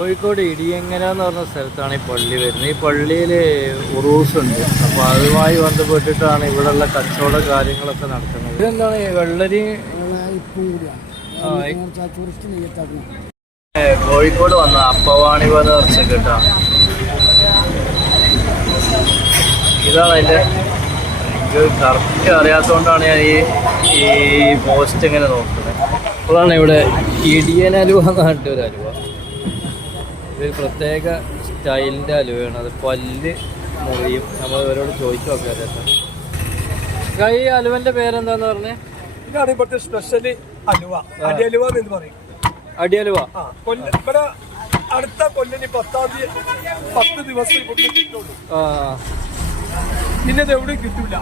കോഴിക്കോട് ഇടിയങ്ങര എന്ന് പറഞ്ഞ സ്ഥലത്താണ് ഈ പള്ളി വരുന്നത്. ഈ പള്ളിയിൽ ഉറൂസ് ഉണ്ട്. അപ്പോൾ അതുമായി ബന്ധപ്പെട്ടിട്ടാണ് ഇവിടെയുള്ള കച്ചവട കാര്യങ്ങളൊക്കെ നടക്കുന്നത്. ഇതെന്താണ് വെള്ളരി? കോഴിക്കോട് വന്ന അപ്പവാണിവ നേർച്ച കിട്ടാം. ഇതാണ് അതിൻ്റെ. എനിക്ക് കറക്റ്റ് അറിയാത്തതുകൊണ്ടാണ് ഞാൻ ഈ പോസ്റ്റ് ഇങ്ങനെ നോക്കുന്നത്. അപ്പോഴാണ് ഇവിടെ ഇടിയൻ അലുവ എന്ന് ഒരു അലുവ. ഒരു പ്രത്യേക സ്റ്റൈലിൻ്റെ അലുവയാണ്. അത് പല്ല് മുറിയും. നമ്മൾ ഇവരോട് ചോദിച്ചു നോക്കാം. ഈ അലുവൻ്റെ പേരെന്താന്ന് പറഞ്ഞേ? ഇതാണ് ഇവിടുത്തെ സ്പെഷ്യൽ അലുവ. അടിയലുവ എന്ന് പറയും. അടിയലുവ ഇവിടെ അടുത്ത കൊല്ലിന് 10-ാം തീയതി 10 ദിവസം കിട്ടുള്ളൂ. പിന്നെ ഇത് എവിടെയും കിട്ടൂല.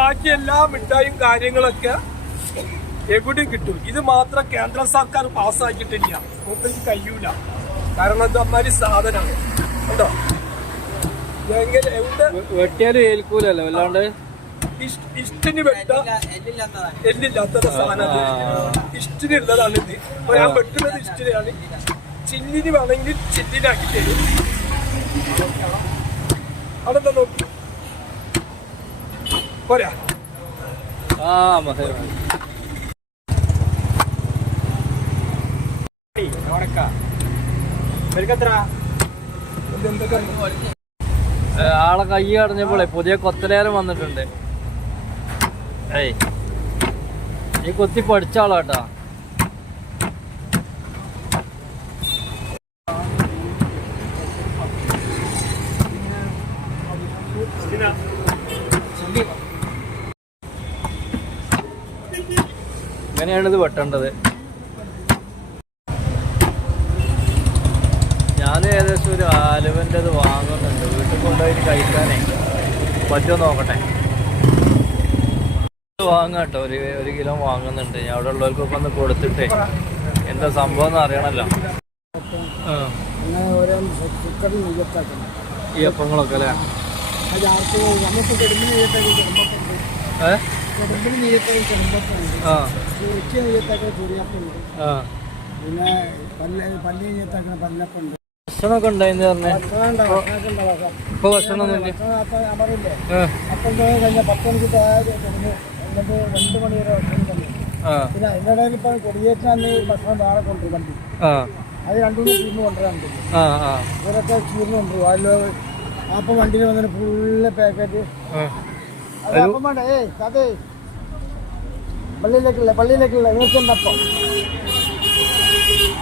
ബാക്കി എല്ലാ മിഠായും കാര്യങ്ങളൊക്കെ എവിടെയും കിട്ടും. ഇത് മാത്രം കേന്ദ്ര സർക്കാർ പാസ്സാക്കിയിട്ടില്ല. മൂപ്പർക്ക് കഴിയൂല. കാരണം ഇത് അമ്മാരി സാധനമാണ് കേട്ടോ. വെട്ടിയാലും ഏൽക്കൂലല്ലോ വല്ലാണ്ട്. ഇഷ്ടിന് വെട്ട എല്ലില്ലാത്ത സാധനം. ഇഷ്ടിനുള്ളതാണ് ഇത്. അപ്പൊ ഞാൻ വെട്ടുന്നത് ഇഷ്ടിനാണ്. ചില്ലിന് വേണമെങ്കിൽ ചില്ലിനാക്കി തരും. അതെന്താ നോക്കി പോരാ. ആളെ കൈ അടഞ്ഞപ്പോളെ പുതിയ കൊത്തലേരം വന്നിട്ടുണ്ട്. ഏയ് ഈ കൊത്തി പഠിച്ച ആളാട്ടാ. ഇങ്ങനെയാണിത് വെട്ടേണ്ടത്. ഞാൻ ഏകദേശം ഒരു ആലുവൻ്റെ അത് വാങ്ങുന്നുണ്ട്. വീട്ടിൽ കൊണ്ടുപോയിട്ട് കഴിക്കാനേ പറ്റുമോ നോക്കട്ടെ. വാങ്ങാം കേട്ടോ. ഒരു കിലോ വാങ്ങുന്നുണ്ട്. ഞാൻ അവിടെ ഉള്ളവർക്കൊക്കെ ഒന്ന് കൊടുത്തിട്ടേ എന്താ സംഭവം എന്ന് അറിയണല്ലോ. ഈ അപ്പങ്ങളൊക്കെ അല്ലേ? ഭക്ഷണമൊക്കെ ഉണ്ടായിന്ന് പറഞ്ഞേ. ഇപ്പൊ ഭക്ഷണമൊന്നുമില്ല. 2 മണി വരെ പിന്നെ അതിൻ്റെ ഇടയിൽ ഇപ്പം കൊടിയേറ്റാന്ന് ഭക്ഷണം വേറെ കൊണ്ടുവരും വണ്ടി. അത് 2 ചീർന്ന് കൊണ്ടുവരാറുണ്ട്. ഇവരൊക്കെ ചീർന്ന് കൊണ്ടുവരും. അതിൽ അപ്പം വണ്ടിയിൽ വന്നിട്ട് ഫുള്ള് പാക്കറ്റ്. അത് അപ്പം വേണ്ട. അതെ പള്ളിയിലേക്കുള്ള നൂറ്റമ്പപ്പം.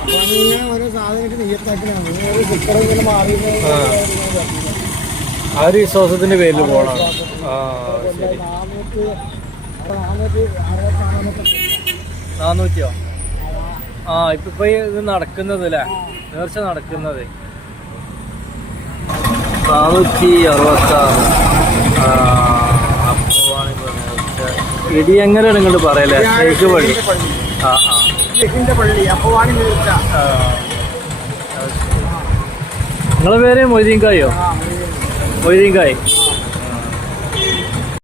അപ്പൊ അങ്ങനെ ഓരോ സാധനത്തിന് നെയ്യത്താക്കിനാണ്. കുക്കറിങ്ങനെ മാറി ആ ഒരു വിശ്വാസത്തിന്റെ പേരിൽ പോകണം. 400 ഇപ്പൊ ഇത് നടക്കുന്നത് അല്ലേ? നേർച്ച നടക്കുന്നത് 466. അപ്പവാണ് ഇടി എങ്ങനെയാണ് ഇങ്ങോട്ട് പറയല്ലേ? തേക്ക് പള്ളി. നിങ്ങളെ പേര് മൊയ്തീൻകായോ? മൊയ്തീൻകായ്.